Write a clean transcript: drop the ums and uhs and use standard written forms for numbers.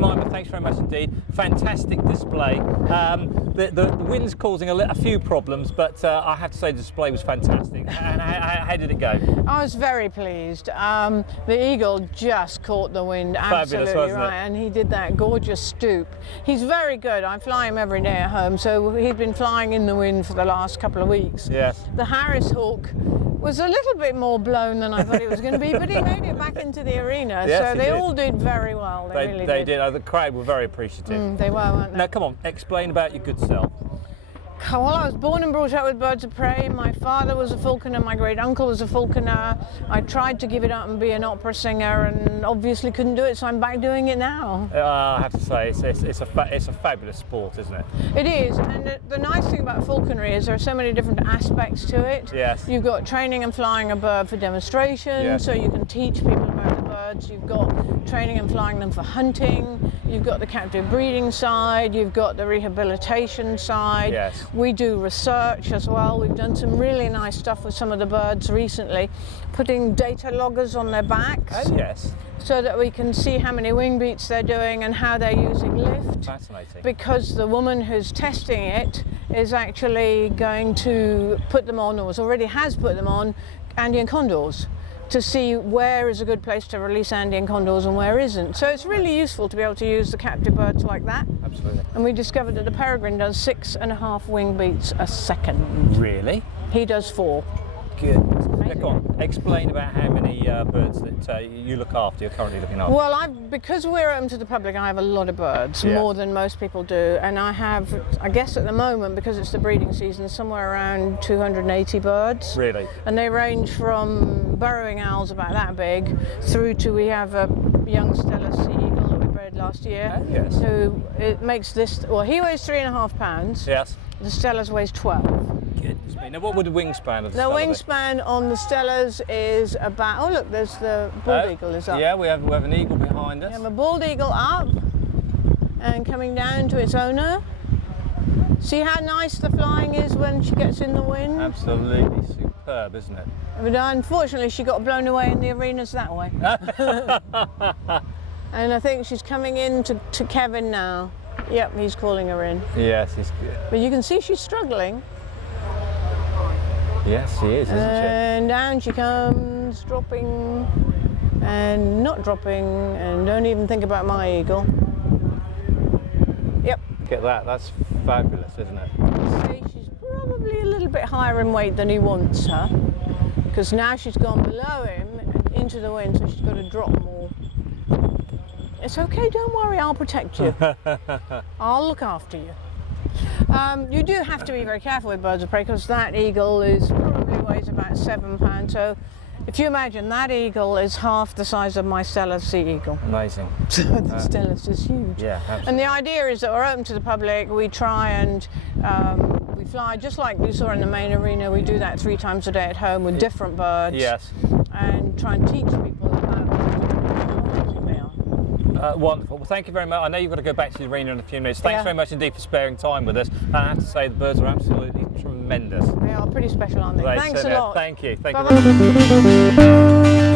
Jemima, thanks very much indeed. Fantastic display. The wind's causing a few problems, but I have to say the display was fantastic. And how did it go? I was very pleased. The eagle just caught the wind, Fabulous, absolutely wasn't right, it? and he did that gorgeous stoop. He's very good. I fly him every day at home, so he's been flying in the wind for the last couple of weeks. Yes. The Harris hawk was a little bit more blown than I thought it was going to be, but he made it back into the arena. Yes, so they all did very well. They really they did. did. The crowd were very appreciative. They were, weren't they? Now, come on, explain about your good self. Well, I was born and brought up with birds of prey. My father was a falconer, my great uncle was a falconer. I tried to give it up and be an opera singer and obviously couldn't do it, so I'm back doing it now. I have to say, it's a fabulous sport, isn't it? It is, and the nice thing about falconry is there are so many different aspects to it. Yes. You've got training and flying a bird for demonstration, Yes. so you can teach people about the birds. You've got training and flying them for hunting. You've got the captive breeding side. You've got the rehabilitation side. Yes. We do research as well. We've done some really nice stuff with some of the birds recently, putting data loggers on their backs. Oh, yes. So that we can see how many wing beats they're doing and how they're using lift. Fascinating. Because the woman who's testing it is actually going to put them on, or already has put them on, Andean condors, to see where is a good place to release Andean condors and where isn't. So it's really useful to be able to use the captive birds like that. Absolutely. And we discovered that the peregrine does 6.5 wing beats a second. Really? He does 4. Good. Now, go on, explain about how many birds that you look after, you're currently looking after. Well, because we're open to the public, I have a lot of birds, Yeah. more than most people do. And I have, I guess at the moment, because it's the breeding season, somewhere around 280 birds. Really? And they range from burrowing owls about that big through to, we have a young Stella sea eagle that we bred last year. Oh, yes. So it makes this, well, he weighs 3.5 pounds. Yes. The Stella's weighs 12. Goodness me. Now, what would the wingspan of the The Stella be? wingspan on the Stellas is about, oh look, there's the bald eagle is up. Yeah, we have an eagle behind us. We have a bald eagle up and coming down to its owner. See how nice the flying is when she gets in the wind? Absolutely superb, isn't it? But unfortunately she got blown away in the arenas that way. And I think she's coming in to Kevin now. Yep, he's calling her in. Yes, he's good. But you can see she's struggling. Yes, she is, isn't And down she comes, dropping and not dropping, and don't even think about my eagle. Yep. she? Get that, that's fabulous, isn't it? See, she's probably a little bit higher in weight than he wants her, because now she's gone below him and into the wind, so she's got to drop more. It's okay, don't worry, I'll protect you. I'll look after you. You do have to be very careful with birds of prey, because that eagle probably weighs about 7 pounds. So if you imagine, that eagle is half the size of my Stella sea eagle. Amazing. So the Stella's just huge. Yeah, absolutely. And the idea is that we're open to the public. We try and we fly just like you saw in the main arena. We do that 3 times a day at home with different birds. Yes. And try and teach people about how amazing they are. Wonderful. Well, thank you very much. I know you've got to go back to the arena in a few minutes. Thanks Yeah. very much indeed for sparing time with us. And I have to say the birds are absolutely tremendous. They are pretty special, aren't they? Thanks a certainly are. lot. Thank you. Thank you. Bye-bye.